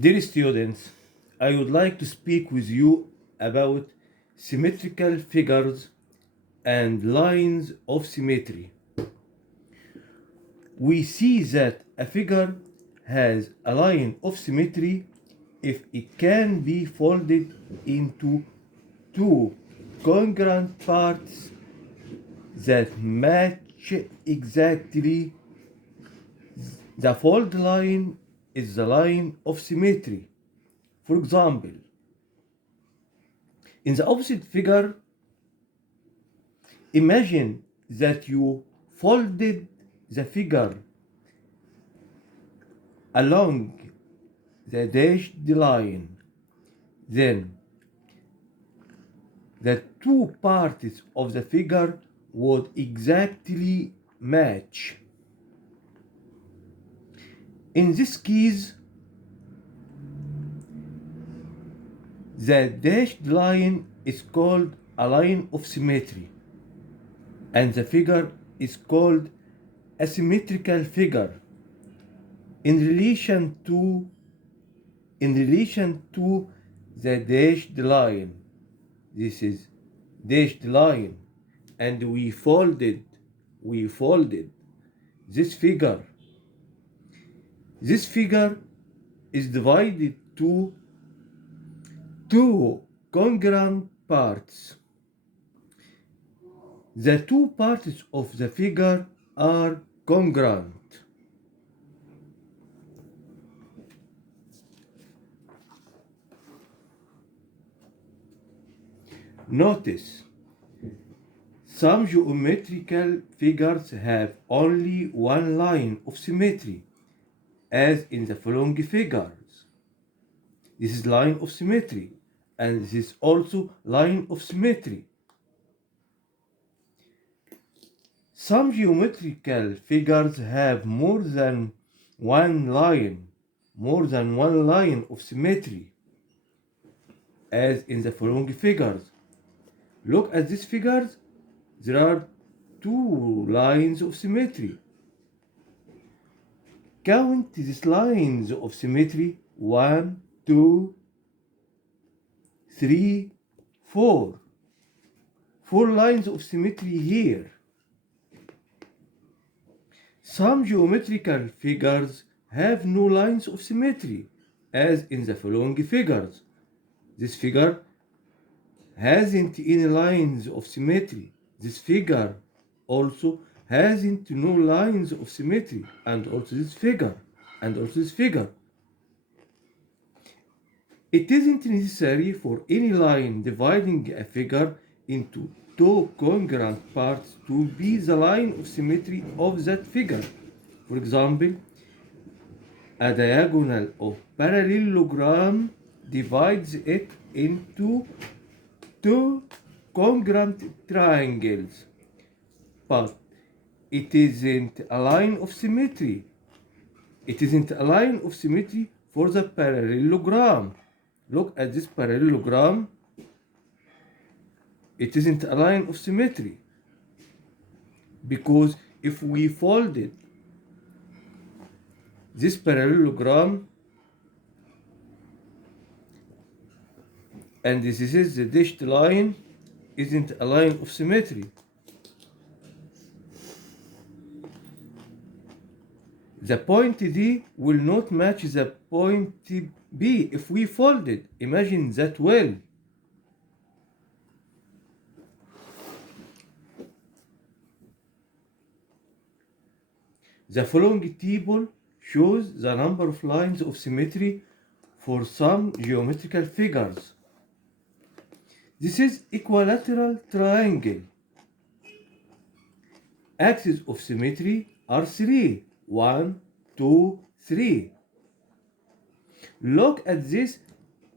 Dear students, I would like to speak with you about symmetrical figures and lines of symmetry. We see that a figure has a line of symmetry if it can be folded into two congruent parts that match exactly. The fold line is the line of symmetry. For example, in the opposite figure, imagine that you folded the figure along the dashed line. Then the two parts of the figure would exactly match. In this case, the dashed line is called a line of symmetry, and the figure is called a symmetrical figure in relation to the dashed line. This is dashed line, and we folded this figure. This figure is divided to two congruent parts. The two parts of the figure are congruent. Notice, some geometrical figures have only one line of symmetry, as in the following figures. This is line of symmetry, and this is also line of symmetry. Some geometrical figures have more than one line of symmetry, as in the following figures. Look at these figures. There are two lines of symmetry. Count these lines of symmetry: 1, 2, 3, 4. 4 lines of symmetry here. Some geometrical figures have no lines of symmetry, as in the following figures. This figure hasn't any lines of symmetry. This figure also hasn't no lines of symmetry, and also this figure, and also this figure. It isn't necessary for any line dividing a figure into two congruent parts to be the line of symmetry of that figure. For example, a diagonal of parallelogram divides it into two congruent triangles, but it isn't a line of symmetry. It isn't a line of symmetry for the parallelogram. Look at this parallelogram. It isn't a line of symmetry, because if we folded this parallelogram, and this is the dashed line, isn't a line of symmetry. The point D will not match the point B if we fold it. Imagine that well. The following table shows the number of lines of symmetry for some geometrical figures. This is equilateral triangle. Axes of symmetry are 3. 1, 2, 3. Look at this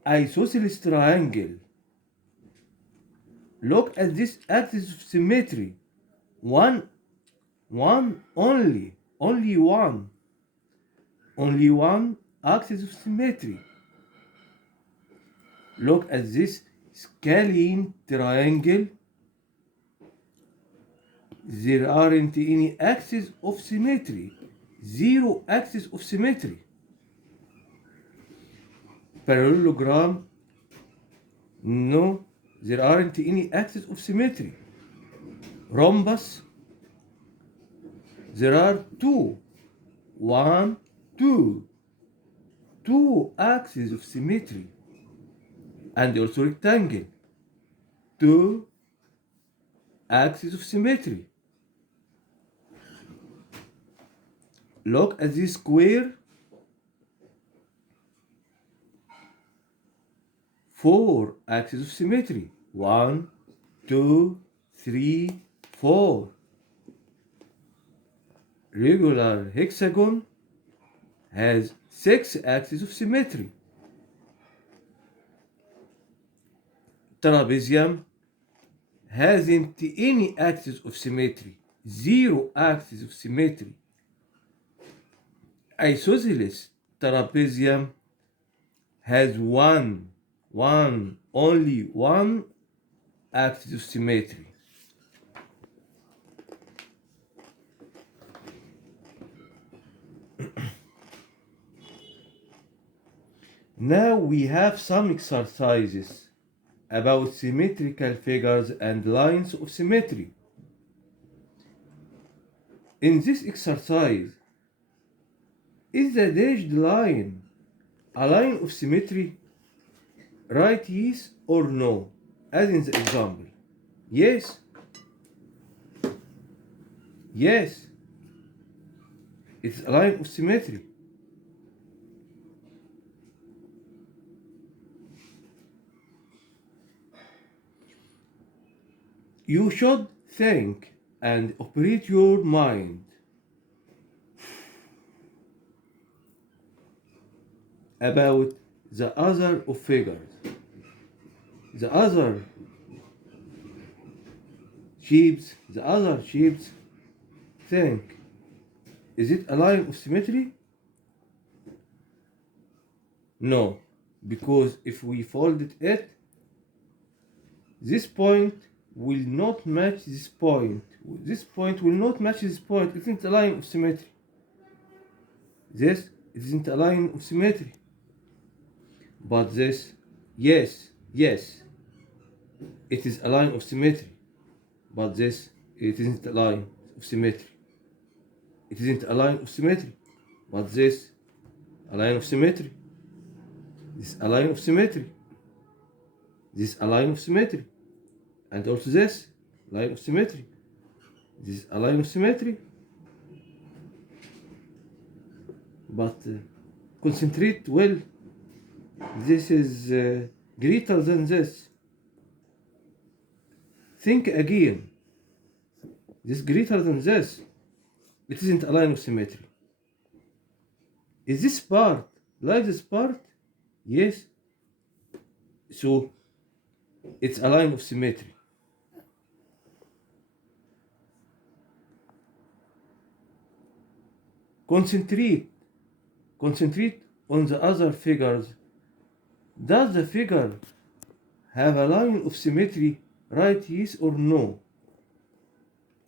isosceles triangle. Look at this axis of symmetry. One only one axis of symmetry. Look at this scalene triangle. There aren't any axes of symmetry. Zero axis of symmetry. Parallelogram, no, there aren't any axes of symmetry. Rhombus, there are two. One, two. Two axes of symmetry. And also rectangle. Two axes of symmetry. Look at this square. Four axes of symmetry. One, two, three, four. Regular hexagon has six axes of symmetry. Trapezium hasn't any axis of symmetry. Zero axis of symmetry. Isosceles trapezium has only one axis of symmetry. Now we have some exercises about symmetrical figures and lines of symmetry. In this exercise, is the dashed line a line of symmetry? Write yes or no, as in the example. Yes. Yes. It's a line of symmetry. You should think and operate your mind about the other of figures. The other shapes, think, is it a line of symmetry? No, because if we folded it, this point will not match this point. This point will not match this point. It isn't a line of symmetry. This isn't a line of symmetry. But this, yes, it is a line of symmetry. But this, it isn't a line of symmetry. It isn't a line of symmetry. But this, a line of symmetry. This, a line of symmetry. This, a line of symmetry. And also this, line of symmetry. This is a line of symmetry. But concentrate well. This is greater than this. Think again. This is greater than this. It isn't a line of symmetry. Is this part like this part? Yes. So it's a line of symmetry. Concentrate on the other figures. Does the figure have a line of symmetry? Right, yes or no?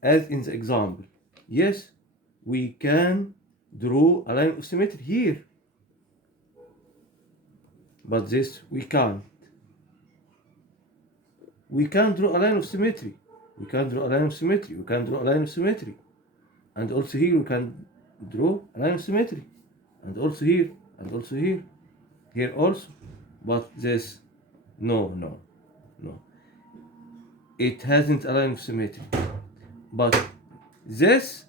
As in the example. Yes, we can draw a line of symmetry here. But this we can't. We can draw a line of symmetry. We can draw a line of symmetry. We can draw a line of symmetry. And also here we can draw a line of symmetry. And also here. And also here. Here also. But this, no. It hasn't a line of symmetry. But this